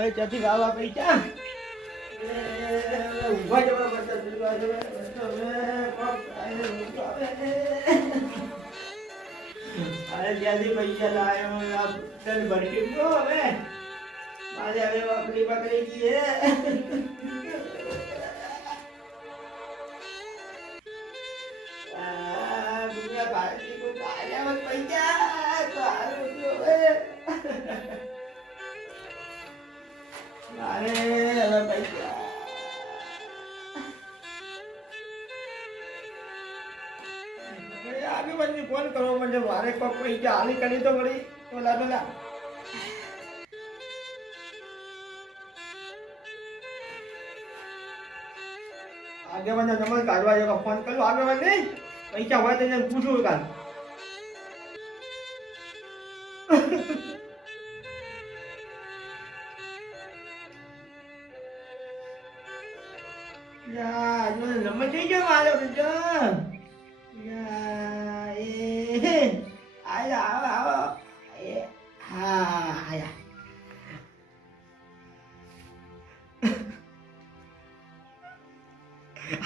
મારે ત્યાંથી લાવવા પૈસા ઊભા જવા આવે. અરે, ત્યાંથી પૈસા લાવ્યો આ તને ભરતી ગયો હવે. મારે હવે વાપરી પકડી ગઈ કરવો કોઈ મારે કોક હાલી કરી તો વળી. ઓલા પેલા આગેવાનનો નંબર કાઢવા જેવો ફોન કરું આગેવાન નહીં. પૈસા હોય તેને પૂછું કાલ યા નંબર થઈ ગયો મારો બીજો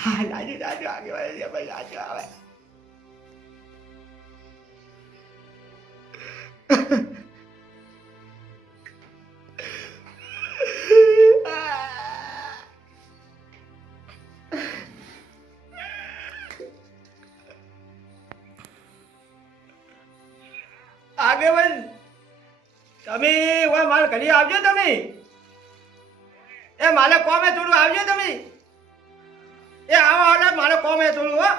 હા રાજુ રાજુ આગેવાન છે ભાઈ રાજુ આવે આગેવાન તમે મારે ઘડી આવજો તમે. એ મારે કોમે થોડું આવજો તમે. એ આવો એટલે મારે કોમે થોડું હો.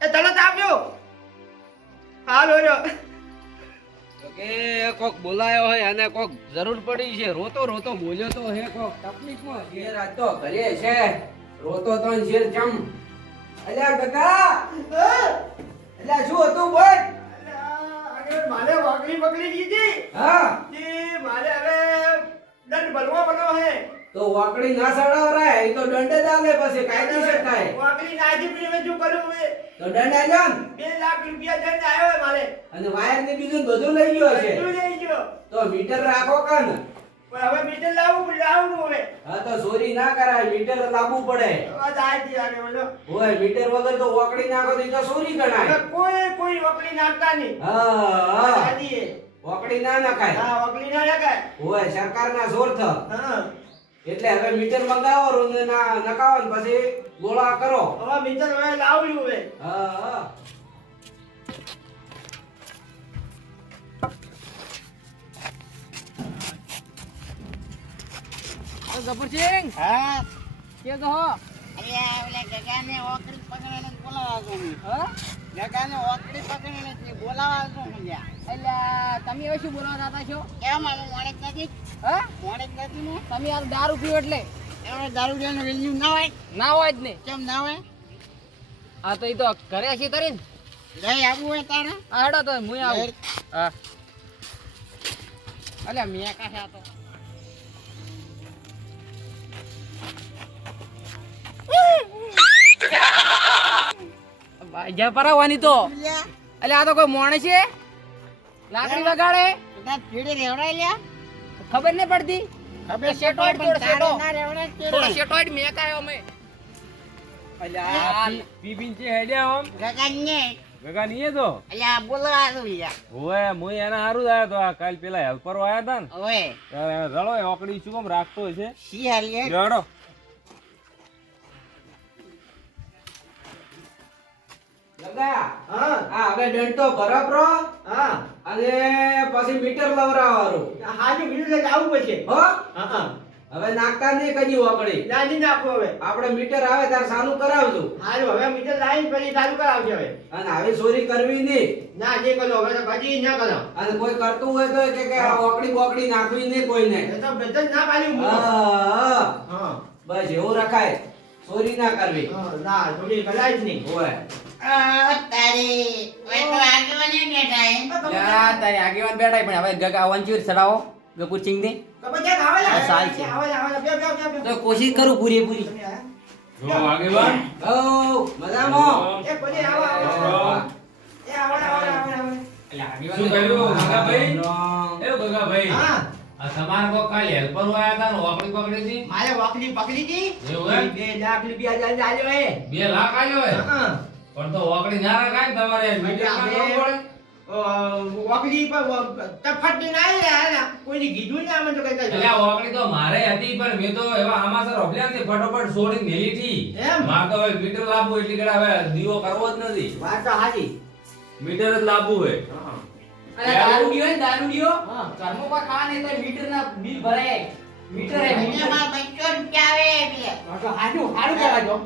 એ તરત આવજો હાલો જો કે કોક બોલાયો હોય અને કોક જરૂર પડી છે. રોતો રોતો બોલ્યો તો હે કોક તકલીફમાં ઘેર આજ તો ઘરે છે. રોતો તો શેર ચમ. અલ્યા કાકા. અલ્યા શું હતું બોલ? મારે વાકડી પકડી દીધી હા. મારે હવે દંડ ભરવો બનો હે. તો વાકડી ના સડાવરાય એ તો દંડ દાલે પછી કાયદેસર થાય. વાકડી નાજી પડી હવે જો કરું હવે? તો દંડ ને. બે લાખ રૂપિયા દંડ આવ્યો મારે. અને વાયર ને બીજું બધું લઈ ગયો છે. બધું લઈ ગયો. તો મીટર રાખો કાન પણ હવે મીટર લાવવું લાવું લાવવું હવે. હા તો ચોરી ના કરાય મીટર લાવવું પડે. વાત આજી આગળ બોલો. ઓય મીટર વગર તો વાકડી નાખો તો તો ચોરી ગણાય. કોઈ કોઈ વાકડી નાખતા નહીં. હા હા. આજી વાકડી ના નાખાય. હા વાકડી ના નાખાય. હોય સરકારના જોર થ. હા. એટલે હવે મીટર મંગાવો રૂમ ના નકાવો ને પછી ગોળા કરો. હવે મીટર હવે લાવ્યું હવે. હા હા. ગબરસિંહ હા. કે કહો? અરે ઓલા ગગાને ઓકડી પકડીને બોલાવા છો હું. હા? ગગાને ઓકડી પકડીને બોલાવા છું હું એટલે તમે હવે શું બોલાવા જતા છો? કેમ આમ મોડેક નથી? હા? મોડેક નથી ને? તમે આ દારૂ પીવો એટલે. દારૂ પીવાનું વેલ્યુ ના હોય? ના હોય જ ને. કેમ ના હોય? આ તો એ તો ઘરે છે તરી લઈ આવું હોય તારે? આ હેડો તો હું આવું. હા. અલ્યા મિયા કાશે આ તો. ભાઈ તો. એટલે આ તો કોઈ મોણ છે? લાકડી વગાડે? ભીડે રેવડાય લ્યા. ખબર નહીં પડતી? થોડો શેટો. થોડો શેટોઈડ મેં કાયો અમે. અલ્યા પીપીન છે હેડ્યા ગગાને નહીં તો? અલ્યા બોલાવા હોવે એના હારું જ તો આ કાલ પેલા હેલ્પરો આયા હતા ને. ઓય રળો ઓકડી શું કામ રાખતો છે? સી હાલ? લ્યા હા. આ હવે ડંટો ભરાપરો હા. અને પછી મીટર લવરાવાનું. હાજી લઈને આવવું પડશે હો? હા હવે નાખતા નહીં કદી વાકડી નાજી નાખો હવે. આપણે મીટર આવે ત્યારે ચાલુ કરાવજો. હારું હવે મીટર લાવીને પછી ચાલુ કરાવજો હવે. અને આવી ચોરી કરવી નહીં. ના જે કરો હવે તો પછી ના કરો. અને કોઈ કરતું હોય તો કે કે આ વાકડી બોકડી નાખવી નહીં કોઈને. તો બધા ના. હા. હા. બસ એવું રખાય. ચોરી ના કરવી. ના ચોરી કરાય જ નહીં. હોય. આ તારી ઓય તો આગેવાને બેઠા હે. તારી આગેવાન બેઠા પણ હવે ગગા ચડાવો ગપુર સિંહ ને તો કોશિશ કરું પૂરી પૂરી. આગેવાન. મજામાં. શું કર્યું? એ હા. તમારે કો કાલે હેલ્પર આયા તા ને વાકડી પકડી હતી? મારે વાકડી પકડી હતી? એવું હે? બે લાખ રૂપિયા આલ્યો હે બે લાખ આલ્યો હે પણ તો વાકડી ના રખાય તમારે મીડિયા માં પડે. અ, પર તફટ ને ને કોઈને કીધું ને આમાં તો કઈ એટલે ઓકળી તો મારે હતી પણ મેં તો એવા આમાસર રોપલ્યા ને ફટોફટ છોડી મેલી હતી. માર મારે તો હવે મીટર લાવવું એટલે કે હવે દીવો કરવો જ નથી. વાત તો હાજી મીટર જ લાવવું હે. અને દારૂડિયો હે ને દારૂડિયો હા. ઘરમાં કોઈ ખાવા નહીં મીટર ના બિલ ભરાય. મીટર હે મીટર. બસો રૂપિયા આવે બે તો હાજુ હારું કહેવાય જો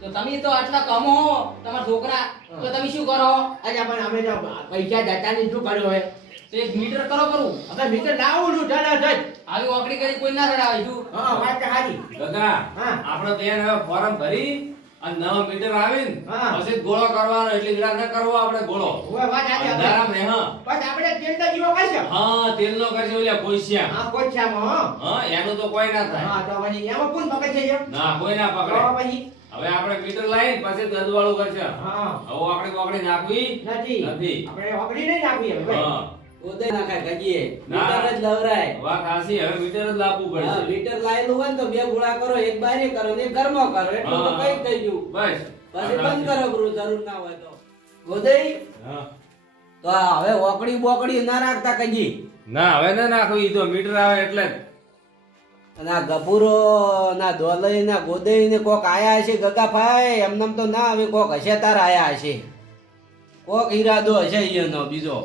તો તમે તો આટલા કમો તમારા છોકરા. તો તમે શું કરો અચ્છા પણ અમે તો પૈસા જતા ની શું કર્યો હે તો એક મીટર કરો કરું હવે મીટર લાવું છું તરત જ આવી ઓકડી કરી કોઈ ના રડાવે શું? હા વાત હાજી ગગા હા. આપણે ત્યાં હવે ફોરમ ભરી નવા મીટર આવે ને પછી ગોળો કરવાનો એટલે ઘડા ન કરવો આપણે ગોળો. અંધારામ ને હા. પણ આપણે તેલના જીવો કરશે. હા તેલનો કરજો ઓલા કોઈસિયા હા કોચ્છામાં હા. એનું તો કોઈ ના થાય. હા તો પછી એમાં કોણ પકડ છે? ના કોઈ ના તો પછી? હવે આપણે મીટર લાવીને પછી દદવાળું કરશે. હા. હવે આપણે કોકડી નાખવી નથી. નથી. આપણે પકડી નહીં નાખવી હવે હા. ઉદય નાખાય ગજીએ મીટર જ લવરાય. વાત હાચી હવે મીટર જ લાવવું પડશે. મીટર લાયેલું હોય ને તો બે ગુણા કરો એક બારી કરો ને ઘરમાં કરો. એટલું તો કઈ થઈ ગયું. બસ. પછી બંધ કરો ગુરુ જરૂર ના હોય તો. ગોદઈ? હા. તો હવે ઓકડી બોકડી ના રાખતા કજી ના હવે ના નાખવી તો મીટર આવે એટલે ના ગભુરો ના દોલઈ ના ગોદઈ ને કોક આયા હશે ગગાભાઈ. એમને તો ના હવે કોક હશે તાર આયા હશે. કોક ઈરાદો હશે એનો બીજો.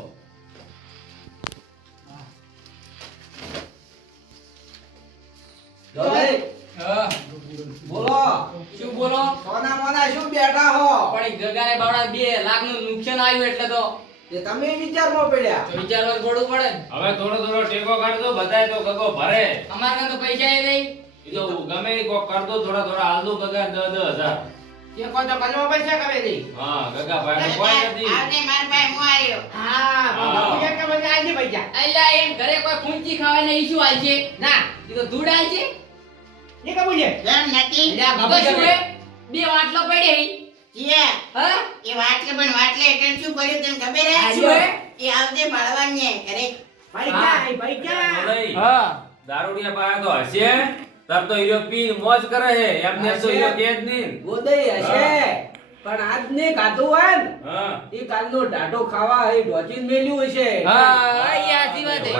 ઈ બાવડા બે લાખનું નુકસાન આવ્યું એટલે તો એ તમે વિચારમાં પડ્યા. તો વિચારવા થોડું પડે હવે થોડો થોડો ટેકો કરજો બધાય તો ગગો ભરે. અમારે તો પૈસા એ નહીં. તો ગમે એ કોક કરતો થોડા થોડા હાલતો ગગા દસ દસ હજાર. કોઈ તો કલમો પૈસા કરે છે હા ગગા ભાઈ કોઈ નથી. આવજે મારા ભાઈ હું આવ્યો. હા હા. બાપુ કે મને આજે પૈસા. અલ્યા એમ ઘરે કોઈ ફૂંચી ખાવાને ઈશું આલશે ના. ઈ તો ધૂળ આલશે એ કબૂલ છે? કેમ નથી. તો બાપુ બે વાટલો પડે ઈ. જીયા, એ વાટલે પણ વાટલે એટલે શું કર્યું તને ખબર હે? શું એ આવજે મળવાની હે ઘરે. પૈસા એ પૈસા નહીં. હા. દારૂડિયા પાસે તો હશે. તાર તો હીરો પીને મોજ કરે હે એમને તો હીરો કે જ નહીં. ગોદઈ હશે. પણ આજ ને ખાધું હોય ને હા. એ કાલનો ખાવા એ ડોચીને મેલ્યું હશે. હા. એ સાચી વાત હે.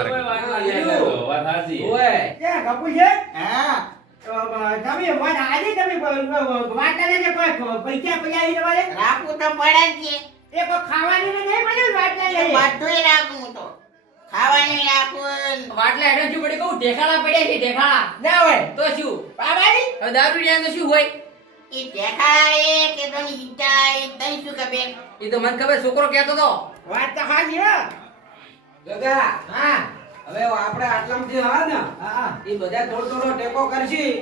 વાત સાચી. ઓય. કે કબૂલ છે? હા. તમે વાત આજે તમે વાત કરે છે કોઈ પૈસા પૈસા આવી તમારે રાખવું તો પડે જ છે એ પણ ખાવાની ને નહીં મળ્યું વાત લઈ બધુંય રાખું તો ખાવાનું વાટલા શું પડે કહું ઢેખાડા પડ્યા છે ના હોય તો શું બાબાની હવે દારૂડિયા તો શું હોય એ કે તો ઈટા એ તઈ શું એ તો મને ખબર છોકરો કહેતો તો. વાત તો હાજી હો. ગગા હા. હવે આપણે આટલામાંથી હા ને હા. એ બધા થોડો થોડો ટેકો કરશી.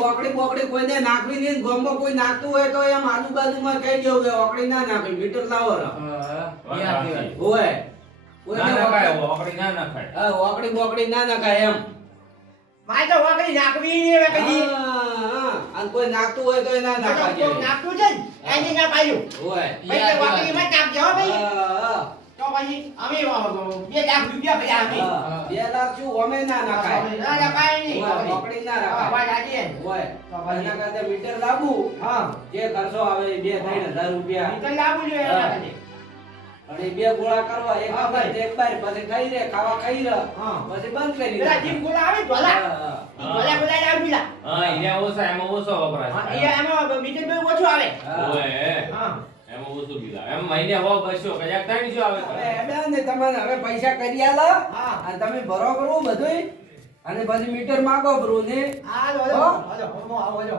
ઓકડી બોકડી કોઈને નાખવી નહીં કોઈ નાખતું હોય તો એમ આજુબાજુમાં કહી દેવું કે ઓકડી ના નાખી મીટર લાવો. હોય. નખાય, ઓકડી- ઓકળી ના નખાય. હા, ઓકડી બોકડી ના નાખાય એમ. મારે તો વાકડી નાખવી નહીં હવે કદી. હા, હા. અને કોઈ નાખતું હોય તો ના નાખાય કોક નાખતું છે ને એની ના પાડ્યું. હોય. ભાઈ માં નાખજો ભાઈ. હા, હા. તો પછી અમે બે લાખ રૂપિયા પૈસા અમે બે લાખ શું ઓમે ના નાખાય ના નખાય નહીં હોય, તો પછી. ઓકડી ના હા, નાખાય વાત સાચી છે. હોય એના કરતા મીટર લાવવું હા જે ખર્ચો આવે બે ત્રણ હજાર રૂપિયા ઈ તો જોઈએ એના હા. માટે. અને બે ગોળા કરવા એક ભાઈ. બાર, એક બાર, પછી ખાઈ રે ખાવા ખાઈ રે હા. પછી બંધ કરી દે. જીમ ગોળા આવે લાવ. હા, હીરા ઓછા, એમાં ઓછો હા, થાય. મીટર ઓછું આવે. ઓય, હા. ઓછું બીજા. એમ મહિને હો બસો, કયાક ત્રણ શું આવે હવે ખરા? ને તમને હવે પૈસા કરી આલો હા. અને તમે ભરો કરો બધું અને પછી મીટર માંગો બ્રો ને હા. હો?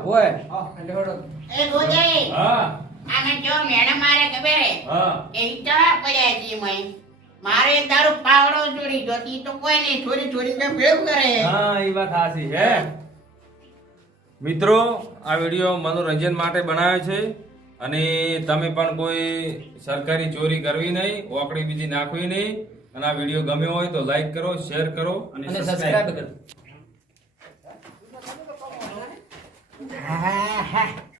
હોય હા. એટલે હળો. એ ગોજે હા, આને જો મેડમ મારે ખબર હા. એ ઇતરા પડ્યા છે મય મારે તારું પાવડો ચોરી જોતી તો કોઈ નહીં ચોરી ચોરી તો ભેગું કરે હા, એ વાત સાચી છે. મિત્રો આ વીડિયો મનોરંજન માટે બનાવ્યો છે અને તમે પણ કોઈ સરકારી ચોરી કરવી નહીં ઓકડી બીજી નાખવી નહીં. અને આ વીડિયો ગમ્યો હોય તો લાઈક કરો શેર કરો અને સબસ્ક્રાઇબ સબસ્ક્રાઇબ કરો. હા, હા.